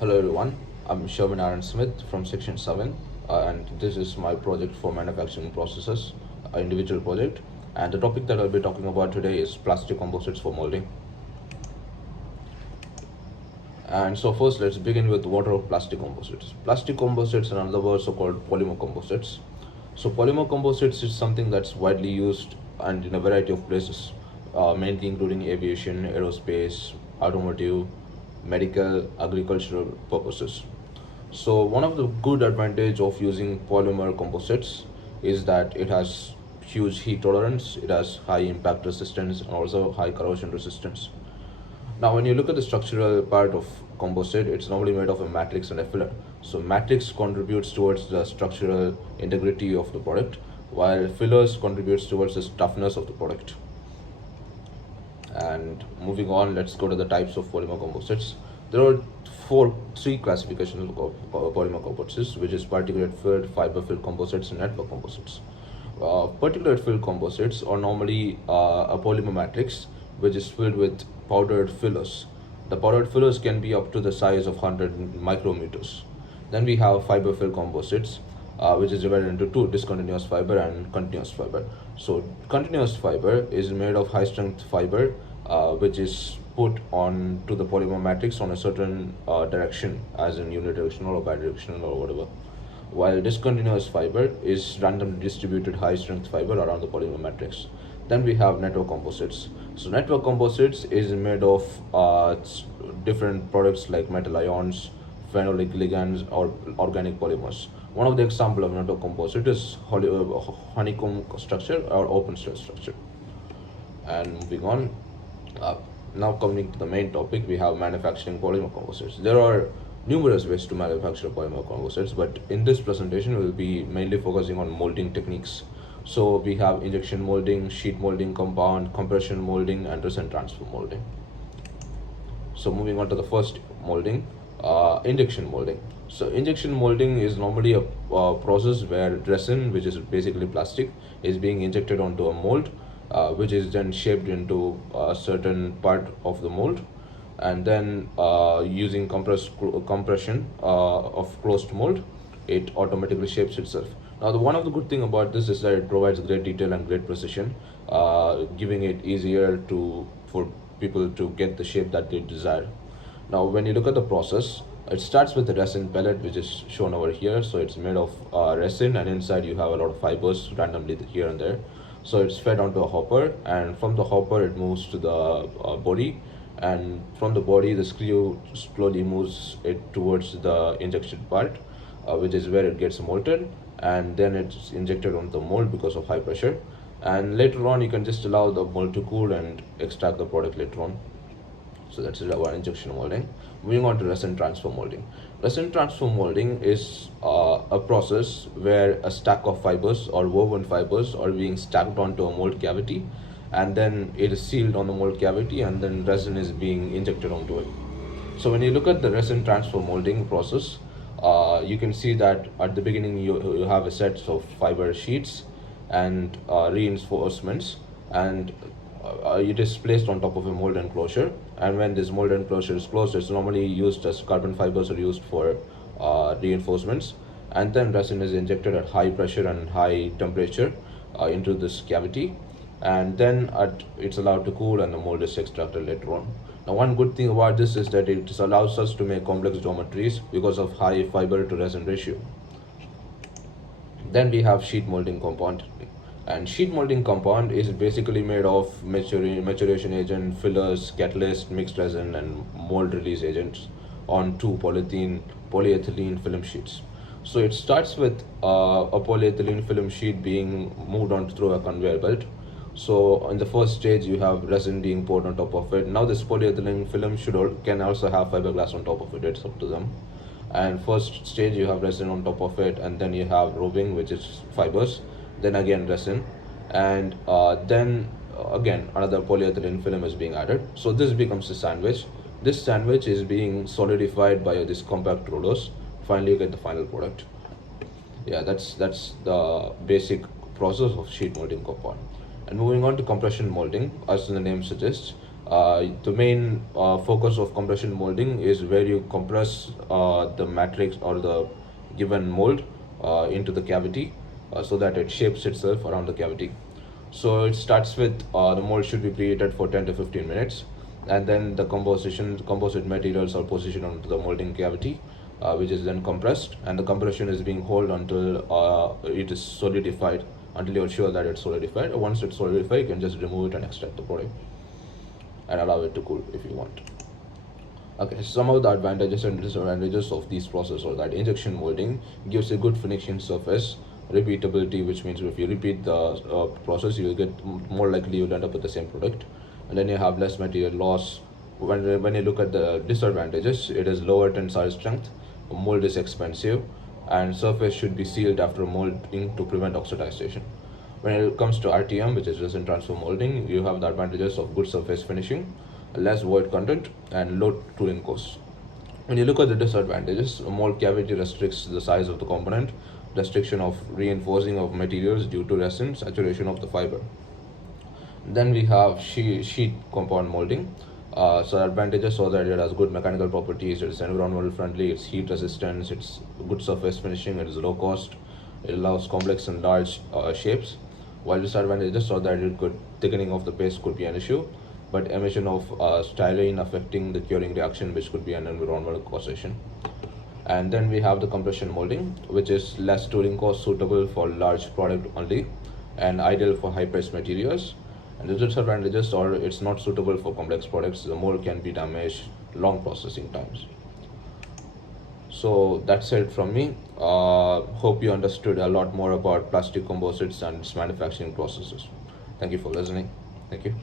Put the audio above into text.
Hello everyone, I'm Sherman Aaron Smith from Section 7 and this is my project for manufacturing processes, individual project, and the topic that I'll be talking about today is plastic composites for molding. And so first let's begin with what are plastic composites. Plastic composites in other words are called polymer composites. So polymer composites is something that's widely used and in a variety of places, mainly including aviation, aerospace, automotive, medical, agricultural purposes. So one of the good advantage of using polymer composites is that it has huge heat tolerance, it has high impact resistance, and also high corrosion resistance. Now, when you look at the structural part of composite, it's normally made of a matrix and a filler. So matrix contributes towards the structural integrity of the product, while fillers contributes towards the toughness of the product. And moving on, let's go to the types of polymer composites. There are three classifications of polymer composites, which is particulate filled, fiber filled composites, and network composites. Particulate filled composites are normally a polymer matrix which is filled with powdered fillers. The powdered fillers can be up to the size of 100 micrometers. Then we have fiber filled composites, which is divided into two: discontinuous fiber and continuous fiber. So continuous fiber is made of high strength fiber, which is put on to the polymer matrix on a certain direction, as in unidirectional or bidirectional or whatever. While discontinuous fiber is randomly distributed high strength fiber around the polymer matrix. Then we have network composites. So network composites is made of different products like metal ions, phenolic ligands, or organic polymers. One of the example of network composite is honeycomb structure or open cell structure. And moving on, uh, now coming to the main topic, we have manufacturing polymer composites. There are numerous ways to manufacture polymer composites, but in this presentation, we will be mainly focusing on molding techniques. So we have injection molding, sheet molding, compound, compression molding, and resin transfer molding. So moving on to the first molding, injection molding. So injection molding is normally a process where resin, which is basically plastic, is being injected onto a mold, which is then shaped into a certain part of the mold, and then using compression of closed mold, it automatically shapes itself. Now, one of the good thing about this is that it provides great detail and great precision, giving it easier for people to get the shape that they desire. Now, when you look at the process, it starts with the resin pellet, which is shown over here. So it's made of resin, and inside you have a lot of fibers randomly here and there. So it's fed onto a hopper, and from the hopper it moves to the body, and from the body the screw slowly moves it towards the injection part, which is where it gets molten, and then it's injected on the mold because of high pressure. And later on you can just allow the mold to cool and extract the product later on. So that's our injection molding. Moving on to resin transfer molding. Resin transfer molding is a process where a stack of fibers or woven fibers are being stacked onto a mold cavity, and then it is sealed on the mold cavity, and then resin is being injected onto it. So when you look at the resin transfer molding process, you can see that at the beginning you have a set of fiber sheets and reinforcements, and it is placed on top of a mold enclosure. And when this mold enclosure is closed, it's normally used as carbon fibers are used for reinforcements, and then resin is injected at high pressure and high temperature into this cavity, and then it's allowed to cool and the mold is extracted later on. Now, one good thing about this is that it allows us to make complex geometries because of high fiber to resin ratio. Then we have sheet molding compound. And sheet molding compound is basically made of maturation agent, fillers, catalyst, mixed resin, and mold release agents on two polyethylene film sheets. So it starts with a polyethylene film sheet being moved on through a conveyor belt. So in the first stage, you have resin being poured on top of it. Now this polyethylene film can also have fiberglass on top of it. It's up to them. And first stage, you have resin on top of it, and then you have roving, which is fibers, then again resin, and then again another polyethylene film is being added. So this becomes a sandwich. This sandwich is being solidified by these compact rollers. Finally you get the final product. Yeah, that's the basic process of sheet molding compound. And moving on to compression molding, as the name suggests, The main focus of compression molding is where you compress the matrix or the given mold into the cavity so that it shapes itself around the cavity. So it starts with the mold should be preheated for 10 to 15 minutes, and then the composite materials are positioned onto the molding cavity, which is then compressed, and the compression is being held until it is solidified, until you're sure that it's solidified. Once it's solidified, you can just remove it and extract the product and allow it to cool if you want. Okay, some of the advantages and disadvantages of this process are that injection molding gives a good finishing surface, repeatability, which means if you repeat the process, you will get more likely you'll end up with the same product, and then you have less material loss. When you look at the disadvantages, it is lower tensile strength, mold is expensive, and surface should be sealed after molding to prevent oxidization. When it comes to RTM, which is resin transfer molding, you have the advantages of good surface finishing, less void content, and low tooling costs. When you look at the disadvantages, a mold cavity restricts the size of the component, restriction of reinforcing of materials due to resin, saturation of the fiber. Then we have sheet compound molding. So advantages are that it has good mechanical properties, it's environmental friendly, it's heat resistant, it's good surface finishing, it is low cost, it allows complex and large shapes. While disadvantages are that it could thickening of the paste could be an issue, but emission of styrene affecting the curing reaction, which could be an environmental causation. And then we have the compression molding, which is less tooling cost, suitable for large product only, and ideal for high priced materials. And the disadvantages are it's not suitable for complex products, the mold can be damaged, long processing times. So that's it from me. Hope you understood a lot more about plastic composites and its manufacturing processes. Thank you for listening. Thank you.